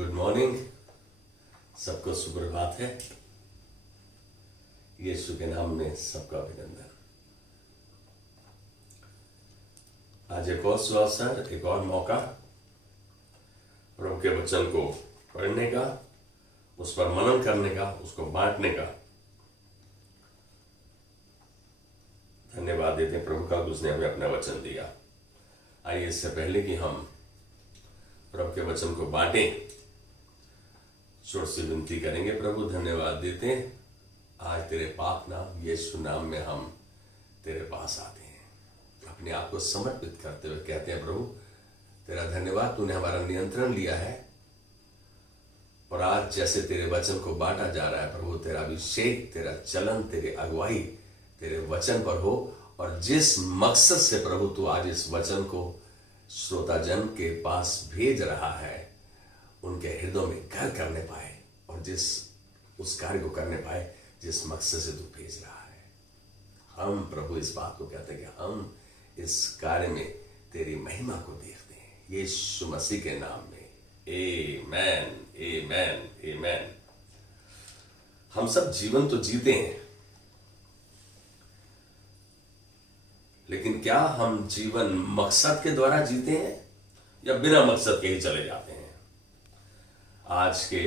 Good morning. सबको सुप्रभात है। यीशु के नाम में सबका अभिनंदन। आज एक और अवसर, एक और मौका प्रभु के वचन को पढ़ने का, उस पर मनन करने का, उसको बांटने का। धन्यवाद देते हैं प्रभु का, उसने हमें अपना वचन दिया। आइए इससे पहले कि हम प्रभु के वचन को बांटें, छोट सी विनती करेंगे। प्रभु धन्यवाद देते हैं, आज तेरे पाक नाम यीशु नाम में हम तेरे पास आते हैं, अपने आप को समर्पित करते हुए कहते हैं प्रभु तेरा धन्यवाद, तूने हमारा नियंत्रण लिया है। और आज जैसे तेरे वचन को बांटा जा रहा है प्रभु, तेरा अभिषेक, तेरा चलन, तेरी अगुवाई तेरे वचन पर हो। और जिस मकसद से प्रभु तू आज इस वचन को श्रोताजन के पास भेज रहा है, उनके हृदय में घर करने पाए, और जिस उस कार्य को करने पाए जिस मकसद से तू भेज रहा है। हम प्रभु इस बात को कहते हैं कि हम इस कार्य में तेरी महिमा को देखते हैं, यीशु मसीह के नाम में। आमेन, आमेन, आमेन। हम सब जीवन तो जीते हैं, लेकिन क्या हम जीवन मकसद के द्वारा जीते हैं या बिना मकसद के ही चले जाते हैं? आज के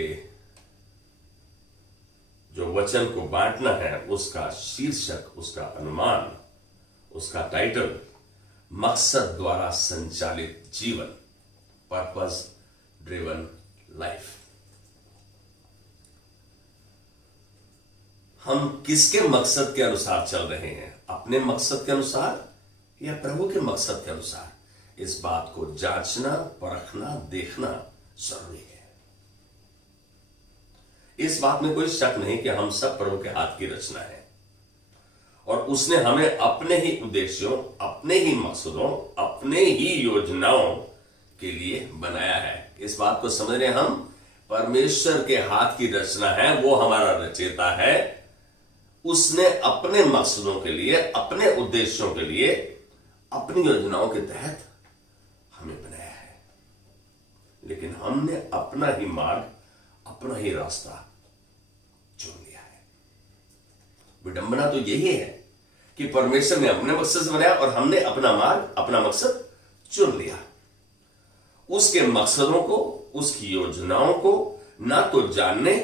जो वचन को बांटना है, उसका शीर्षक, उसका अनुमान, उसका टाइटल, मकसद द्वारा संचालित जीवन, पर्पस ड्रिवन लाइफ। हम किसके मकसद के अनुसार चल रहे हैं? अपने मकसद के अनुसार या प्रभु के मकसद के अनुसार? इस बात को जांचना, परखना, देखना जरूरी है। इस बात में कोई शक नहीं कि हम सब प्रभु के हाथ की रचना है, और उसने हमें अपने ही उद्देश्यों, अपने ही मकसदों, अपने ही योजनाओं के लिए बनाया है। इस बात को समझ रहे हैं हम? परमेश्वर के हाथ की रचना है, वो हमारा रचयिता है। उसने अपने मकसदों के लिए, अपने उद्देश्यों के लिए, अपनी योजनाओं के तहत हमें बनाया है। लेकिन हमने अपना ही मार्ग, अपना ही रास्ता चुन लिया है। विडंबना तो यही है कि परमेश्वर ने अपने मकसद से बनाया और हमने अपना मार्ग, अपना मकसद चुन लिया। उसके मकसदों को, उसकी योजनाओं को ना तो जानने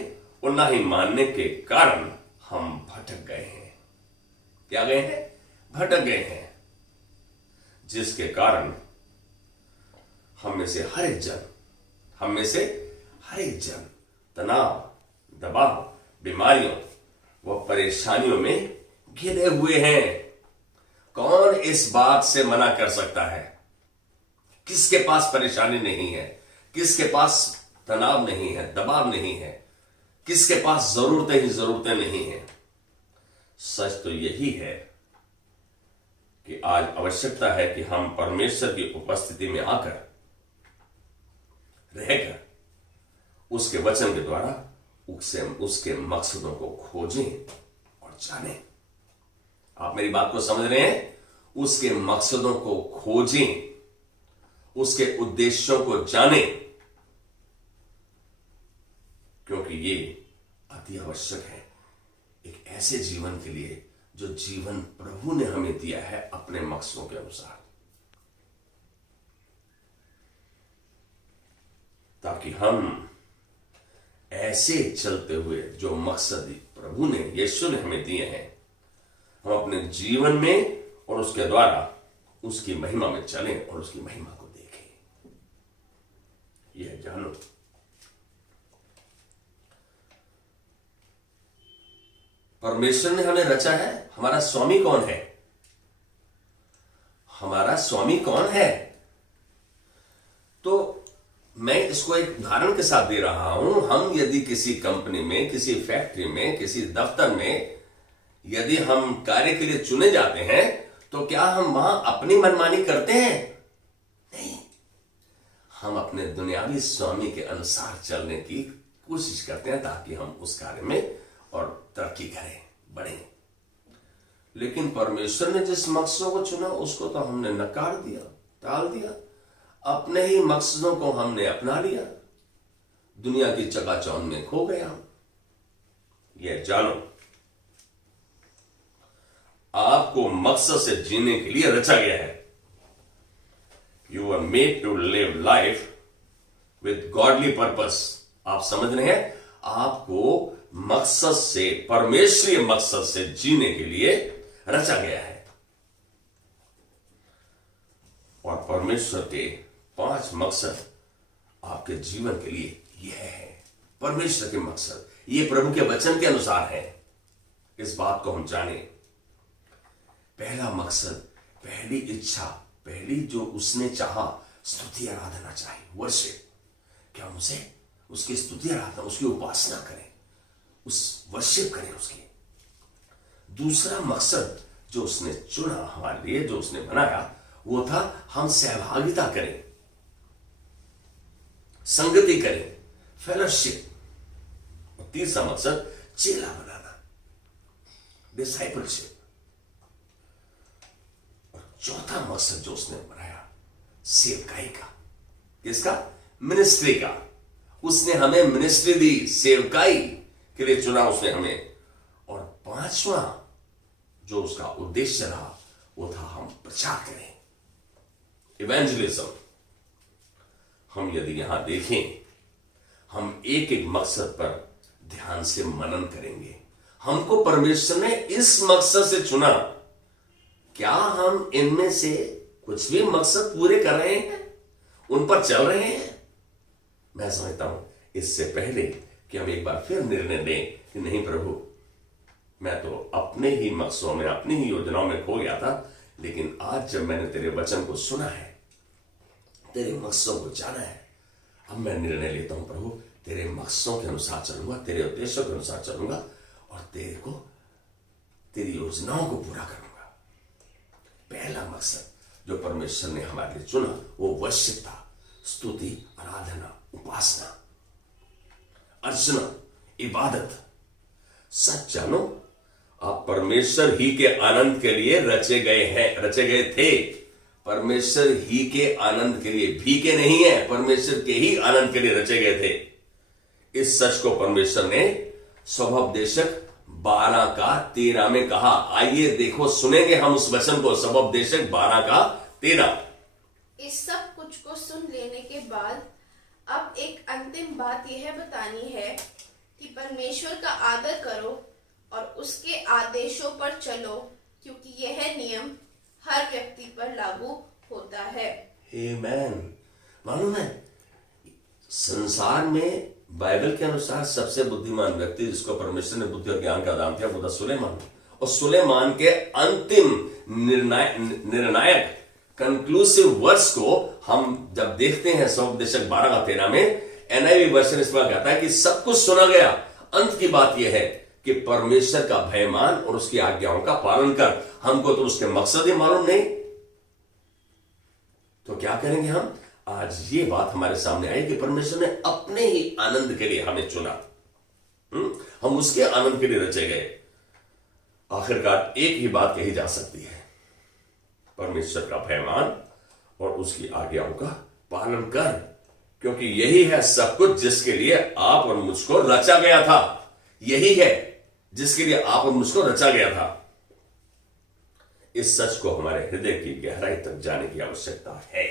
और ना ही मानने के कारण हम भटक गए हैं। क्या गए हैं? भटक गए हैं, जिसके कारण हम में से हर एक जन तनाव, दबाव, बीमारियों व परेशानियों में घिरे हुए हैं। कौन इस बात से मना कर सकता है? किसके पास परेशानी नहीं है? किसके पास तनाव नहीं है, दबाव नहीं है? किसके पास जरूरतें ही जरूरतें नहीं है? सच तो यही है कि आज आवश्यकता है कि हम परमेश्वर की उपस्थिति में आकर, रहकर, उसके वचन के द्वारा उसके मकसदों को खोजें और जानें। आप मेरी बात को समझ रहे हैं? उसके मकसदों को खोजें, उसके उद्देश्यों को जानें, क्योंकि ये अति आवश्यक है एक ऐसे जीवन के लिए जो जीवन प्रभु ने हमें दिया है अपने मकसदों के अनुसार, ताकि हम ऐसे चलते हुए जो मकसद प्रभु ने, यीशु ने हमें दिए हैं, हम अपने जीवन में और उसके द्वारा उसकी महिमा में चलें और उसकी महिमा को देखें। यह जानो, परमेश्वर ने हमें रचा है। हमारा स्वामी कौन है? हमारा स्वामी कौन है? तो मैं इसको एक उदाहरण के साथ दे रहा हूं। हम यदि किसी कंपनी में, किसी फैक्ट्री में, किसी दफ्तर में यदि हम कार्य के लिए चुने जाते हैं, तो क्या हम वहां अपनी मनमानी करते हैं? नहीं, हम अपने दुनियावी स्वामी के अनुसार चलने की कोशिश करते हैं, ताकि हम उस कार्य में और तरक्की करें, बढ़ें। लेकिन परमेश्वर ने जिस मकसदों को चुना, उसको तो हमने नकार दिया, टाल दिया। अपने ही मकसदों को हमने अपना लिया, दुनिया की चकाचौंध में खो गया हूं। यह जानो, आपको मकसद से जीने के लिए रचा गया है। You are made to live life with godly purpose. आप समझ रहे हैं? आपको मकसद से, परमेश्वरीय मकसद से जीने के लिए रचा गया है। और परमेश्वर के 5 मकसद आपके जीवन के लिए यह है। परमेश्वर के मकसद ये प्रभु के वचन के अनुसार है। इस बात को हम जाने। पहला मकसद, पहली इच्छा, पहली जो उसने चाहा, स्तुति आराधना चाहिए, वर्शिप। क्या हम उसे, उसकी स्तुति आराधना, उसकी उपासना करें, उस वर्शिप करें उसकी। दूसरा मकसद जो उसने चुना हमारे लिए, जो उसने बनाया, वो था हम सहभागिता करें, संगति करें, फेलोशिप। और तीसरा मकसद चेला बनाना, डिसाइपलशिप। और चौथा मकसद जो उसने बनाया, सेवकाई का। किसका? मिनिस्ट्री का। उसने हमें मिनिस्ट्री दी, सेवकाई के लिए चुना उसने हमें। और 5वां जो उसका उद्देश्य रहा, वो था हम प्रचार करें, इवेंजलिज्म। हम यदि यहां देखें, हम एक एक मकसद पर ध्यान से मनन करेंगे। हमको परमेश्वर ने इस मकसद से चुना। क्या हम इनमें से कुछ भी मकसद पूरे कर रहे हैं, उन पर चल रहे हैं? मैं समझता हूं इससे पहले कि हम एक बार फिर निर्णय लें कि नहीं प्रभु, मैं तो अपने ही मकसदों में, अपनी ही योजनाओं में खो गया था, लेकिन आज जब मैंने तेरे वचन को सुना है, तेरे मकसदों को जाना है, अब मैं निर्णय लेता हूं प्रभु, तेरे मकसदों के अनुसार चलूंगा, तेरे उद्देश्यों के अनुसार चलूंगा और तेरी योजनाओं को पूरा करूंगा। पहला मकसद जो परमेश्वर ने हमारे लिए चुना, वो वर्शिप था, स्तुति, आराधना, उपासना, अर्चना, इबादत। सच जानो, आप परमेश्वर ही के आनंद के लिए रचे गए थे। परमेश्वर ही के आनंद के लिए, भी के नहीं है, परमेश्वर के ही आनंद के लिए रचे गए थे। इस सच को परमेश्वर ने स्वभावदेशक 12:13 में कहा। आइए देखो, सुनेंगे हम उस वचन को, स्वभावदेशक 12:13। इस सब कुछ को सुन लेने के बाद अब एक अंतिम बात यह बतानी है कि परमेश्वर का आदर करो और उसके आदेशों पर चलो, क्योंकि यह नियम हर व्यक्ति पर लागू होता है। आमीन। मालूम है, संसार में बाइबल के अनुसार सबसे बुद्धिमान व्यक्ति जिसको परमेश्वर ने बुद्धि और ज्ञान का दान दिया, वो था सुलेमान। और सुलेमान के अंतिम निर्णायक कंक्लूसिव वर्ड्स को हम जब देखते हैं स्वभावदेशक 12:13 में, NIV वर्जन इस बार कहता है कि सब कुछ सुना गया। अंत की बात यह है कि परमेश्वर का भय मान और उसकी आज्ञाओं का पालन कर। हमको तो उसके मकसद ही मालूम नहीं, तो क्या करेंगे हम? आज ये बात हमारे सामने आई कि परमेश्वर ने अपने ही आनंद के लिए हमें चुना। हम उसके आनंद के लिए रचे गए। आखिरकार एक ही बात कही जा सकती है, परमेश्वर का भय मान और उसकी आज्ञाओं का पालन कर, क्योंकि यही है सब कुछ जिसके लिए आप और मुझको रचा गया था। यही है जिसके लिए आप और मुझको रचा गया था। इस सच को हमारे हृदय की गहराई तक जाने की आवश्यकता है।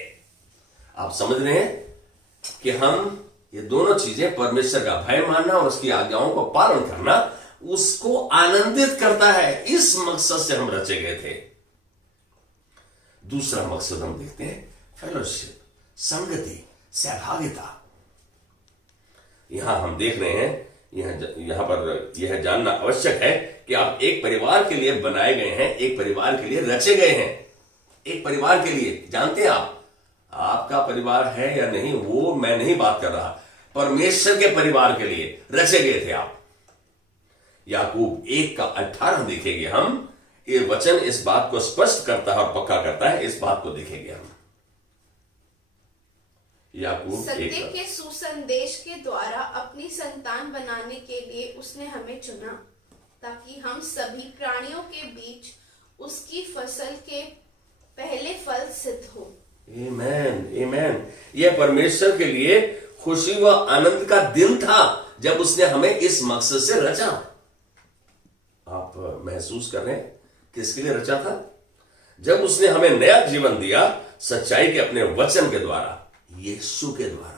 आप समझ रहे हैं कि हम ये दोनों चीजें, परमेश्वर का भय मानना और उसकी आज्ञाओं को पालन करना, उसको आनंदित करता है। इस मकसद से हम रचे गए थे। दूसरा मकसद हम देखते हैं, फेलोशिप, संगति, सहभागिता। यहां हम देख रहे हैं, यहां पर यह जानना आवश्यक है कि आप एक परिवार के लिए बनाए गए हैं, एक परिवार के लिए रचे गए हैं। एक परिवार के लिए, जानते हैं आप, आपका परिवार है या नहीं वो मैं नहीं बात कर रहा, परमेश्वर के परिवार के लिए रचे गए थे आप। याकूब 1:18 देखेंगे हम। ये वचन इस बात को स्पष्ट करता है और पक्का करता है। इस बात को देखेंगे हम। याकूब सत्य के सुसंदेश के द्वारा अपनी संतान बनाने के लिए उसने हमें चुना, ताकि हम सभी प्राणियों के बीच उसकी फसल के पहले फल सिद्ध हो। आमीन, आमीन। यह परमेश्वर के लिए खुशी व आनंद का दिन था जब उसने हमें इस मकसद से रचा। आप महसूस कर रहे हैं किसके लिए रचा था? जब उसने हमें नया जीवन दिया सच्चाई के अपने वचन के द्वारा, यीशु के द्वारा।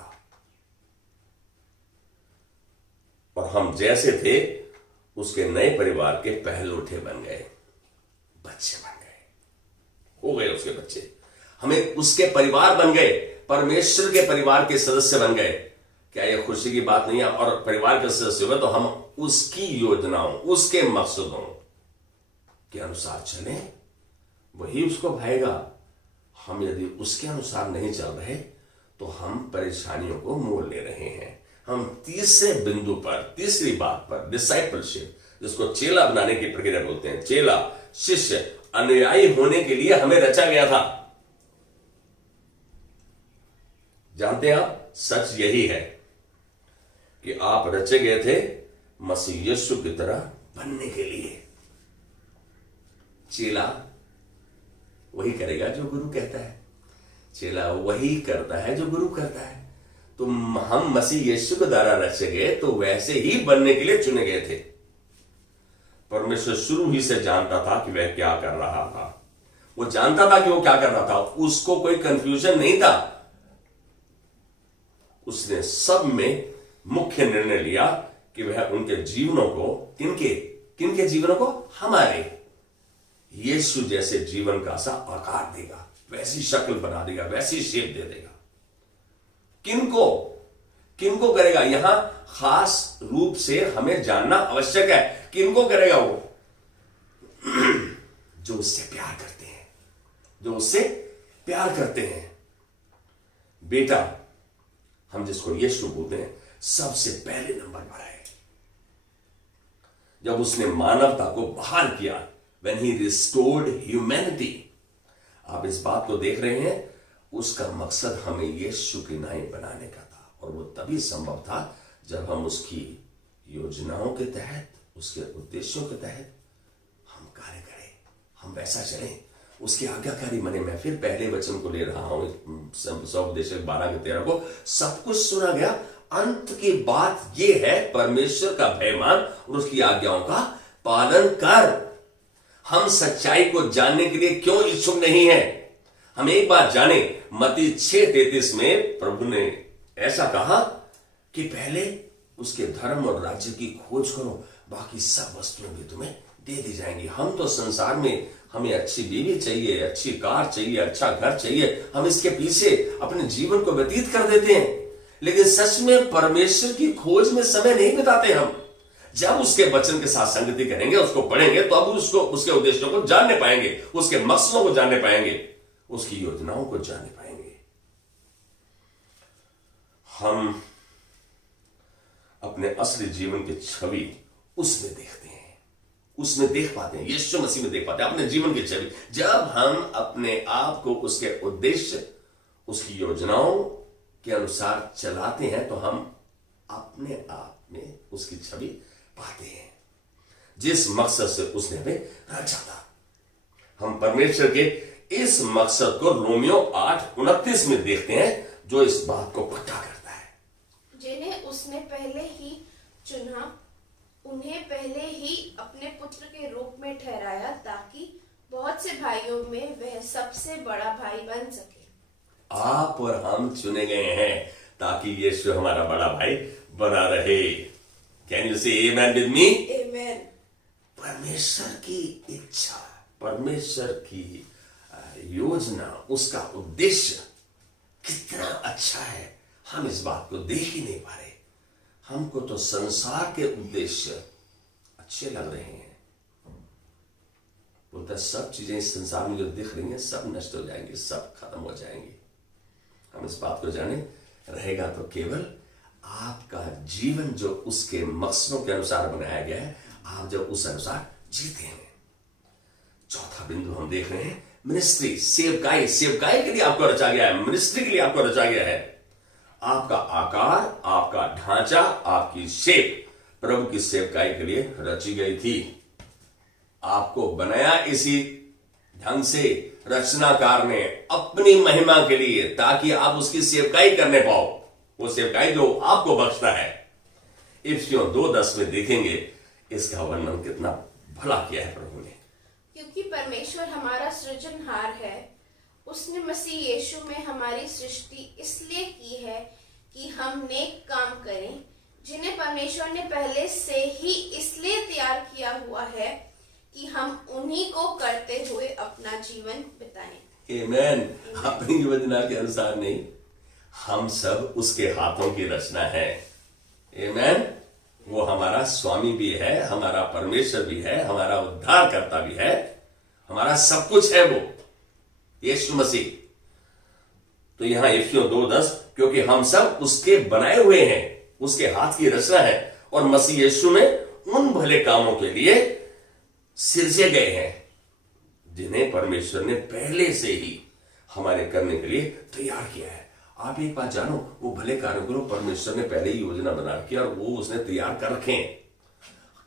और हम जैसे थे उसके नए परिवार के पहलौठे बन गए, बच्चे बन गए, हो गए उसके बच्चे। हमें उसके परिवार बन गए, परमेश्वर के परिवार के सदस्य बन गए। क्या यह खुशी की बात नहीं है? और परिवार के सदस्य हुए तो हम उसकी योजनाओं, उसके मकसदों के अनुसार चले, वही उसको भाएगा। हम यदि उसके अनुसार नहीं चल रहे तो हम परेशानियों को मोल ले रहे हैं। हम तीसरे बिंदु पर, तीसरी बात पर, डिसाइपलशिप, जिसको चेला बनाने की प्रक्रिया बोलते हैं। चेला, शिष्य, अनुयायी होने के लिए हमें रचा गया था। जानते हैं आप, सच यही है कि आप रचे गए थे मसीह यीशु की तरह बनने के लिए। चेला वही करेगा जो गुरु कहता है, चेला वही करता है जो गुरु करता है। तो हम मसीह यीशु के द्वारा रचे गए तो वैसे ही बनने के लिए चुने गए थे। परमेश्वर शुरू ही से जानता था कि वह क्या कर रहा था। वो जानता था कि वो क्या कर रहा था, उसको कोई कंफ्यूजन नहीं था। उसने सब में मुख्य निर्णय लिया कि वह उनके जीवनों को, किनके जीवनों को? हमारे यीशु जैसे जीवन का सा आकार देगा, वैसी शक्ल बना देगा, वैसी शेप दे देगा। किनको करेगा? यहां खास रूप से हमें जानना आवश्यक है। किनको करेगा वो? जो उससे प्यार करते हैं, जो उससे प्यार करते हैं। बेटा, हम जिसको यीशु बोलते हैं, सबसे पहले नंबर पर है। जब उसने मानवता को बहाल किया, when he restored humanity, आप इस बात को देख रहे हैं, उसका मकसद हमें यीशु की नाई बनाने का था। और वो तभी संभव था जब हम उसकी योजनाओं के तहत, उसके उद्देश्यों के तहत हम कार्य करें, हम वैसा चलें, उसकी आज्ञाकारी बने। मैं फिर पहले वचन को ले रहा हूं, उपदेशक 12:13 को। सब कुछ सुना गया, अंत की बात यह है, परमेश्वर का भय मान और उसकी आज्ञाओं का पालन कर। हम सच्चाई को जानने के लिए क्यों इच्छुक नहीं है? हम एक बात जाने, मत्ती 6:33 में प्रभु ने ऐसा कहा कि पहले उसके धर्म और राज्य की खोज करो, बाकी सब वस्तुएं भी तुम्हें दे दी जाएंगी। हम तो संसार में हमें अच्छी बीवी चाहिए, अच्छी कार चाहिए, अच्छा घर चाहिए, हम इसके पीछे अपने जीवन को व्यतीत कर देते हैं। लेकिन सच में परमेश्वर की खोज में समय नहीं बिताते हम। जब उसके वचन के साथ संगति करेंगे, उसको पढ़ेंगे, तो अब उसके उद्देश्यों को जानने पाएंगे, उसके मकसदों को जानने पाएंगे, उसकी योजनाओं को जानने पाएंगे। हम अपने असली जीवन की छवि उसमें देखते हैं, उसमें देख पाते हैं, यीशु मसीह में देख पाते हैं अपने जीवन की छवि। जब हम अपने आप को उसके उद्देश्य, उसकी योजनाओं के अनुसार चलाते हैं, तो हम अपने आप में उसकी छवि पाते हैं, जिस मकसद से उसने हमें रचा था। हम परमेश्वर के इस मकसद को रोमियो 8:29 में देखते हैं, जो इस बात को पक्का करता है। जिन्हें उसने पहले ही चुना, उन्हें पहले ही अपने पुत्र के रूप में ठहराया, ताकि बहुत से भाइयों में वह सबसे बड़ा भाई बन सके। आप और हम चुने गए हैं ताकि यीशु हमारा बड़ा भाई बना रहे। कैन यू से आमेन विद मी? आमेन। परमेश्वर की इच्छा, परमेश्वर की योजना, उसका उद्देश्य कितना अच्छा है, हम इस बात को देख ही नहीं पा रहे। हमको तो संसार के उद्देश्य अच्छे लग रहे हैं। बोलता सब चीजें इस संसार में जो दिख रही हैं सब नष्ट हो जाएंगी, सब खत्म हो जाएंगी। हम इस बात को जाने, रहेगा तो केवल आपका जीवन जो उसके मकसदों के अनुसार बनाया गया है, आप जब उस अनुसार जीते हैं। चौथा बिंदु हम देख रहे हैं, मिनिस्ट्री, सेवकाई। सेवकाई के लिए आपको रचा गया है, मिनिस्ट्री के लिए आपको रचा गया है। आपका आकार, आपका ढांचा, आपकी शेप प्रभु की सेवकाई के लिए रची गई थी। आपको बनाया इसी ढंग से रचनाकार ने अपनी महिमा के लिए, ताकि आप उसकी सेवकाई करने पाओ, वो सेवकाई जो आपको बख्शता है। इफिसियों 2:10 में देखेंगे इसका वर्णन कितना भला किया है प्रभु ने। क्योंकि परमेश्वर हमारा सृजनहार है, उसने मसीह यीशु में हमारी सृष्टि इसलिए की है कि हम नेक काम करें, जिन्हें परमेश्वर ने पहले से ही इसलिए तैयार किया हुआ है कि हम उन्हीं को करते हुए अपना जीवन बिताएं। आमेन। अपनी योजना के अनुसार नहीं, हम सब उसके हाथों की रचना है। आमेन। वो हमारा स्वामी भी है, हमारा परमेश्वर भी है, हमारा उद्धारकर्ता भी है, हमारा सब कुछ है वो यीशु मसीह। तो यहां इफिसियों 2:10, क्योंकि हम सब उसके बनाए हुए हैं, उसके हाथ की रचना है और मसीह यीशु में उन भले कामों के लिए सिरजे गए हैं जिन्हें परमेश्वर ने पहले से ही हमारे करने के लिए तैयार किया है। आप एक बात जानो, वो भले कार्यों को परमेश्वर ने पहले ही योजना बना रखी है और वो उसने तैयार कर रखे हैं।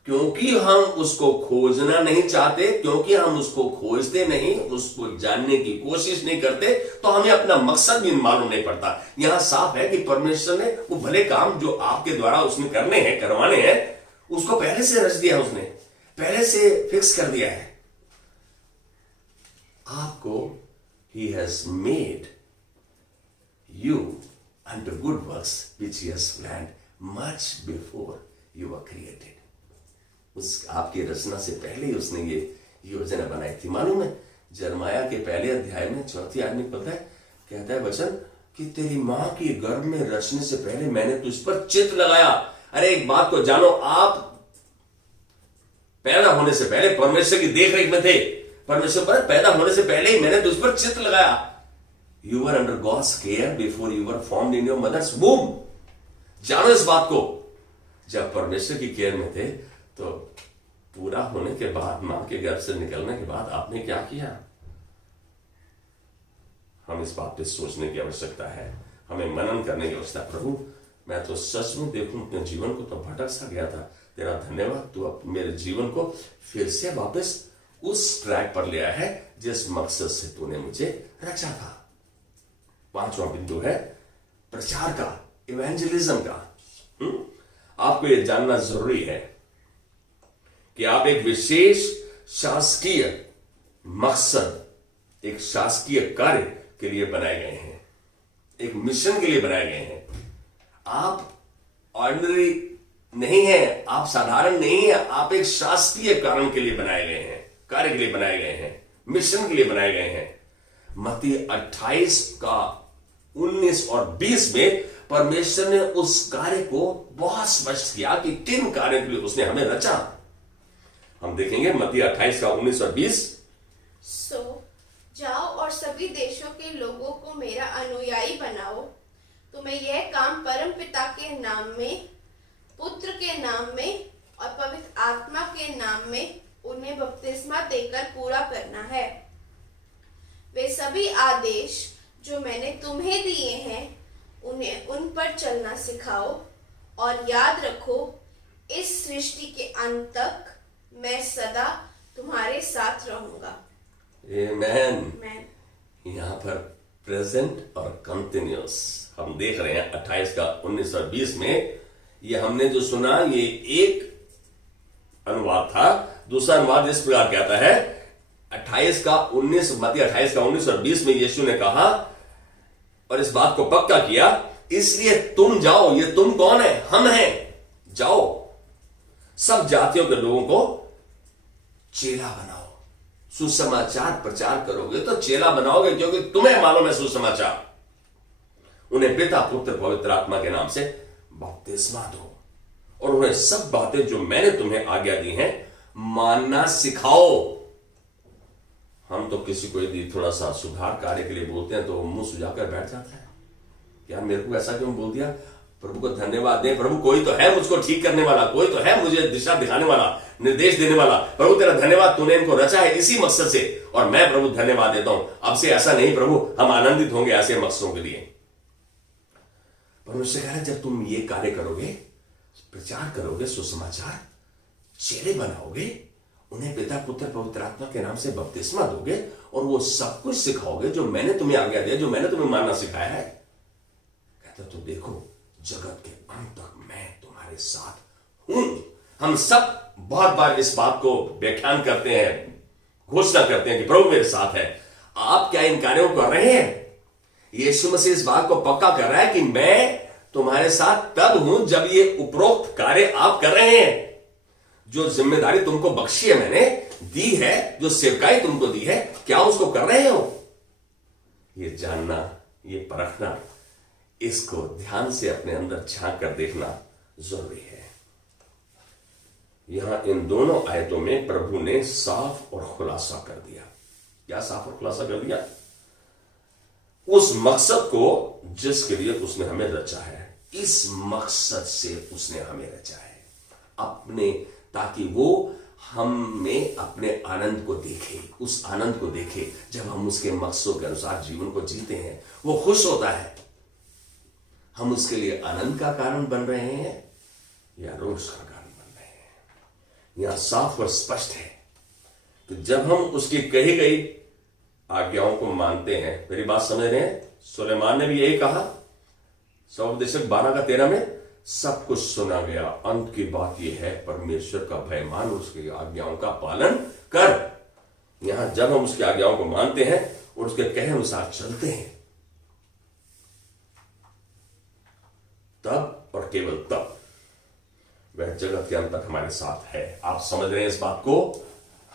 क्योंकि हम उसको खोजना नहीं चाहते, क्योंकि हम उसको खोजते नहीं, उसको जानने की कोशिश नहीं करते, तो हमें अपना मकसद भी मालूम नहीं पड़ता। यहां साफ है कि परमेश्वर ने वो भले काम जो आपके द्वारा उसने करने हैं, करवाने हैं, उसको पहले से रच दिया, उसने पहले से फिक्स कर दिया है आपको। He has made you unto good works which he has planned much before you were created. उस आपकी रचना से पहले ही उसने ये योजना बनाई थी। मालूम है, जरमाया के पहले अध्याय में 4 आदमी पता है, कहता है वचन कि तेरी मां की गर्भ में रचने से पहले मैंने तुझ पर चित्त लगाया। अरे एक बात को जानो, आप पैदा होने से पहले परमेश्वर की देखरेख में थे। परमेश्वर पर पैदा होने से पहले ही मैंने तुझ पर चित्त लगाया। You were under God's care before you were formed in your mother's womb. जानो इस बात को, जब परमेश्वर की केयर में थे तो पूरा होने के बाद, मां के गर्भ से निकलने के बाद आपने क्या किया? हम इस बात पे सोचने की आवश्यकता है, हमें मनन करने की आवश्यकता। प्रभु मैं तो सच में देखूं अपने जीवन को तो भटक सा गया था, तेरा धन्यवाद, तू अब मेरे जीवन को फिर से वापस उस ट्रैक पर ले आया है जिस मकसद से तूने मुझे रचा था। 5वां बिंदु है प्रचार का, इवेंजलिज्म का। आपको यह जानना जरूरी है कि आप एक विशेष शासकीय मकसद, एक शासकीय कार्य के लिए बनाए गए हैं, एक मिशन के लिए बनाए गए हैं। आप ऑर्डिनरी नहीं है, आप साधारण नहीं है, आप एक शासकीय कारण के लिए बनाए गए हैं, कार्य के लिए बनाए गए हैं, मिशन के लिए बनाए गए हैं। मत्ती 28 का 19 और 20 में परमेश्वर ने उस कार्य को बहुत स्पष्ट किया कि किन कार्यों के लिए उसने हमें रचा। हम देखेंगे मत्ती 28 का 19 और 20। सो जाओ और सभी देशों के लोगों को मेरा अनुयायी बनाओ। तो मैं यह काम परम पिता के नाम में, पुत्र के नाम में और पवित्र आत्मा के नाम में उन्हें बपतिस्मा देकर पूरा करना है। वे सभी आदेश जो मैंने तुम्हें दिए हैं उन्हें उन पर चलना सिखाओ और याद रखो, इस सृष्टि के अंत तक मैं सदा तुम्हारे साथ रहूंगा। आमेन। आमेन। यहां पर प्रेजेंट और कंटिन्यूअस हम देख रहे हैं 28 का 19 और 20 में। ये हमने जो सुना ये एक अनुवाद था। दूसरा अनुवाद इस प्रकार कहता है 28 का 19, मत्ती 28 का 19 और 20 में यीशु ने कहा और इस बात को पक्का किया, इसलिए तुम जाओ। ये तुम कौन है? हम हैं। जाओ सब जातियों के लोगों को चेला बनाओ। सुसमाचार प्रचार करोगे तो चेला बनाओगे, क्योंकि तुम्हें मालूम है सुसमाचार। उन्हें पिता पुत्र पवित्र आत्मा के नाम से बपतिस्मा दो और उन्हें सब बातें जो मैंने तुम्हें आज्ञा दी हैं मानना सिखाओ। हम तो किसी को यदि थोड़ा सा सुधार कार्य के लिए बोलते हैं तो मुंह सुझाकर बैठ जाता है, यार मेरे को ऐसा क्यों बोल दिया? प्रभु को धन्यवाद दें, प्रभु कोई तो है मुझको ठीक करने वाला, कोई तो है मुझे दिशा दिखाने वाला, निर्देश देने वाला। प्रभु तेरा धन्यवाद, तूने इनको रचा है इसी मकसद से, और मैं प्रभु धन्यवाद देता हूं। अब से ऐसा नहीं प्रभु, हम आनंदित होंगे ऐसे मकसदों के लिए। परमेश्वर कह रहा है जब तुम ये कार्य करोगे, प्रचार करोगे, सुसमाचार, चेले बनाओगे, उन्हें पिता पुत्र पवित्र आत्मा के नाम से बपतिस्मा दोगे और वो सब कुछ सिखाओगे जो मैंने तुम्हें आज्ञा दिया, जो मैंने तुम्हें मानना सिखाया है। कहता तो देखो जगत के अंत तक मैं तुम्हारे साथ हूं। हम सब बहुत बार इस बात को व्याख्यान करते हैं, घोषणा करते हैं कि प्रभु मेरे साथ है। आप क्या इन कार्यों को कर रहे हैं? यीशु मसीह इस बात को पक्का कर रहा है कि मैं तुम्हारे साथ तब हूं जब ये उपरोक्त कार्य आप कर रहे हैं। जो जिम्मेदारी तुमको बख्शी है, मैंने दी है, जो सेवकाई तुमको दी है, क्या उसको कर रहे हो? ये जानना, ये परखना, इसको ध्यान से अपने अंदर झांक कर देखना जरूरी है। यहां इन दोनों आयतों में प्रभु ने साफ और खुलासा कर दिया। क्या साफ और खुलासा कर दिया? उस मकसद को जिसके लिए उसने हमें रचा है, इस मकसद से उसने हमें रचा है अपने, ताकि वो हम में अपने आनंद को देखे, उस आनंद को देखे जब हम उसके मकसदों के अनुसार जीवन को जीते हैं। वो खुश होता है। हम उसके लिए आनंद का कारण बन रहे हैं या रोष का कारण बन रहे हैं? यहां साफ और स्पष्ट है कि जब हम उसकी कही गई आज्ञाओं को मानते हैं, मेरी बात समझ रहे हैं? सुलेमान ने भी यही कहा, सौपदेशक 12:13 में, सब कुछ सुना गया, अंत की बात यह है परमेश्वर का भय मान, उसकी आज्ञाओं का पालन कर। यहां जब हम उसकी आज्ञाओं को मानते हैं और उसके कहे अनुसार चलते हैं, तब और केवल तब वह जगत के अंत तक हमारे साथ है। आप समझ रहे हैं इस बात को?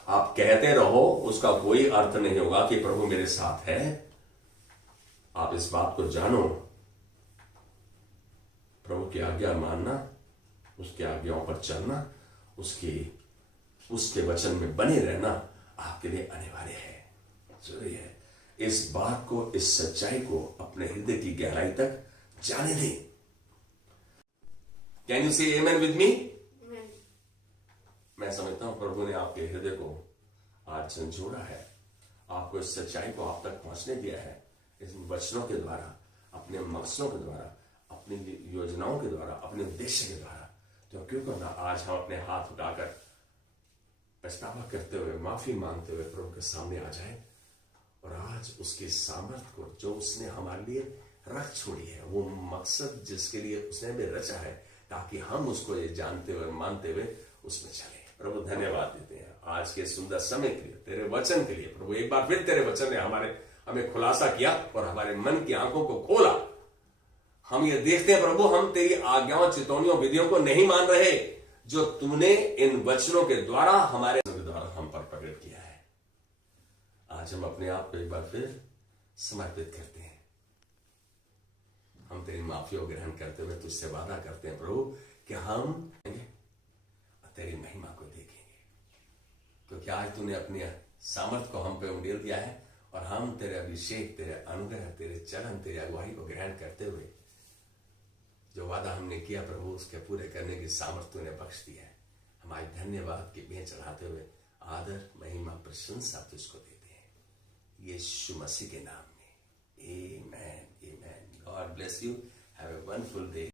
आप कहते रहो, उसका कोई अर्थ नहीं होगा कि प्रभु मेरे साथ है। आप इस बात को जानो, प्रभु की आज्ञा मानना, उसकी आज्ञाओं पर चलना, उसके वचन में बने रहना आपके लिए अनिवार्य है, जरूरी है। इस बात को, इस सच्चाई को अपने हृदय की गहराई तक जाने दें। कैन यू से आमेन विद मी? मैं समझता हूं प्रभु ने आपके हृदय को आज संजोड़ा है, आपको इस सच्चाई को आप तक पहुंचने दिया है, इस वचनों के द्वारा, अपने मकसदों के द्वारा, अपनी योजनाओं के द्वारा, अपने उद्देश्य के द्वारा। तो क्यों करना आज हम अपने हाथ उठाकर पछतावा करते हुए, माफी मांगते हुए प्रभु के सामने आ जाए और आज उसकी सामर्थ को, जो उसने हमारे लिए रख छोड़ी है, वो मकसद जिसके लिए उसने हमें रचा है, ताकि हम उसको ये जानते हुए, मानते हुए उसमें चले। प्रभु धन्यवाद देते हैं आज के सुंदर समय के लिए, तेरे वचन के लिए। प्रभु एक बार फिर तेरे वचन ने हमें खुलासा किया और हमारे मन की आंखों को खोला। हम ये देखते हैं प्रभु, हम तेरी आज्ञाओं, चेतावनियों, विधियों को नहीं मान रहे, जो तूने इन वचनों के द्वारा, हमारे द्वारा हम पर प्रकट किया है। आज हम अपने आप को एक बार फिर समर्पित करते हैं। हम तेरी माफी को ग्रहण करते हुए तुझसे वादा करते हैं प्रभु कि हम तेरी महिमा को देखेंगे, क्योंकि आज तूने अपनी सामर्थ को हम पे उंडेल दिया है और हम तेरे अभिषेक, तेरे अनुग्रह, तेरे चरण, तेरी अगुवाई को ग्रहण करते हुए जो वादा हमने किया प्रभु, उसके पूरे करने की सामर्थ तूने बख्श दी है। हम आज धन्यवाद की भेंट चढ़ाते हुए आदर, महिमा, प्रशंसा तुझको देते हैं यीशु मसीह के नाम में। आमेन, आमेन। God bless you. Have a wonderful day.